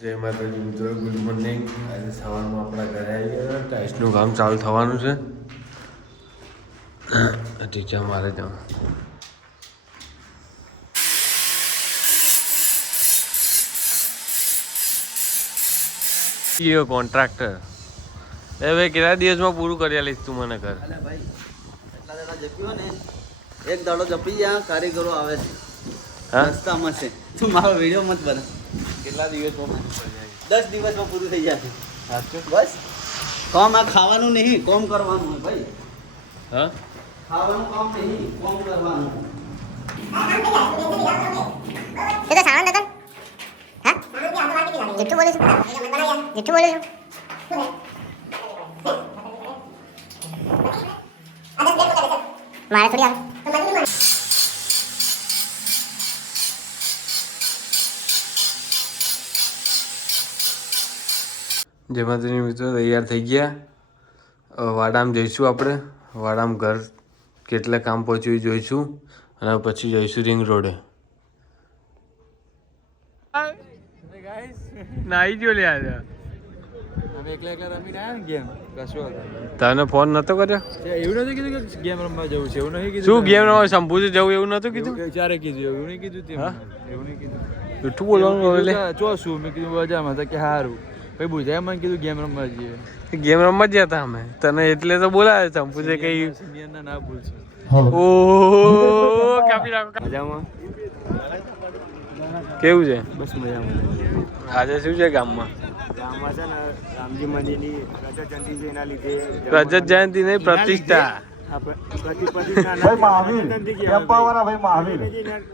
જય માતાજી મિત્રો, ગુડ મોર્નિંગ. આજે સવારમાં આપણા ઘરે આવી ગયા. ટાઇલ્સનું કામ ચાલુ થવાનું છે. ટીચર મારે ત્યાં કોન્ટ્રાક્ટર ભાઈ કેટલા દિવસમાં પૂરું કરી આલીશ તું મને કર. ભાઈ એટલા દાડા જપ્યો ને, એક દાડો જપી ગયા કારીગરો આવે છે રસ્તામાં છે. તું મારો વિડીયો મત બના. કેટલા દિવસમાં પૂરું કરી આલીશ? 10 દિવસમાં પૂરું થઈ જશે. બસ કામ આ ખાવાનું નહીં, કોમ કરવાનું હોય ભાઈ. હા, ખાવાનું કામ નહીં, કોમ કરવાનું. એ તો સાવન દતન હા જેઠું બોલે છું, જેઠું બોલે છું. મારે થોડી આવે. જય માતાજી મિત્રો, તૈયાર થઈ ગયા. વાડામાં જઈશું આપણે. વાડામાં ઘર કેટલા કામ પહોંચ્યું એ જોઈશું અને પછી જઈશું રિંગ રોડે. નાઈ જો લે આજે અમે એકલા રમીને આવ્યા ને ગેમ કશું તને ફોન નતો કર્યો? એવું નથી કીધું કે ગેમ રમવા જવું છે, એવું નહીં કીધું. શું ગેમ રમવા શંભુજી જવું એવું નતું કીધું? ક્યારે કીધું? એવું નહીં કીધું તે. એવું નહીં કીધું. જૂઠું બોલવાનું હવે. ચોસું મેં કીધું બજારમાં હતા કે સારું ભાઈ બુધાય મને કીધું ગેમ રમવા જઈએ. ગેમ રમવા જ ગયા હતા અમે. તને એટલે તો બોલાવે શંભુજી કઈ. સિનિયરના ના ભૂલશું. ઓહો કાપી નાખો. મજામાં? કેવું છે? બસ મજામાં. આજે શું છે ગામમાં? ગામમાં છે ને રામજી મંદિરની રજત જયંતિ છે, એના લીધે રજત જયંતિ નહીં, પ્રતિષ્ઠા.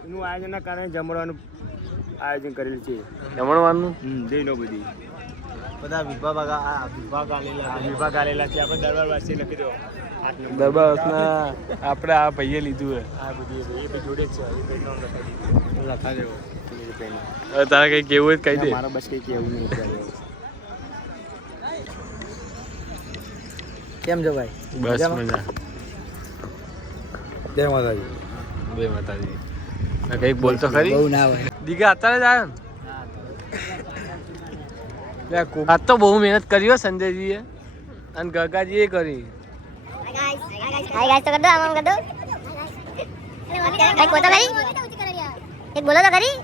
નું આયોજનના કારણે જમવાનું આયોજન કરેલું છે. જમણવાનું જઈનો બધી બધા વિભાગ આલેલા છે. આપણે દરબારવાસી લખી દો. દરબારના આપણે આ ભાઈએ લીધું છે. આ બધી એ બી જોડે જ છે. એ ભાઈ નામ લખા દેવો. હવે તારે કઈ કેવું હોય તો કહી દે. મારા બસ કઈ કેવું નહીં. કેમ છો ભાઈ? બસ મજા. જય માતાજી. જય માતાજી. કઈક બોલતો ખરી? બહુ ના હોય. દીઘા અત્યારે જ આવ્યો ને? આજ તો બહુ મહેનત કરી હો સંજયજીએ અને ગગાજીએ કરી. હાય ગાઈસ તો કર દો, આમ કર દો. કઈ બોલો ખરી? એક બોલો તો ખરી?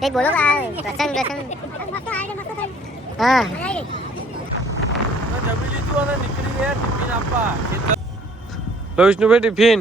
કઈ બોલો આ પ્રસંગ હા. વિષ્ણુભાઈ ટિફિન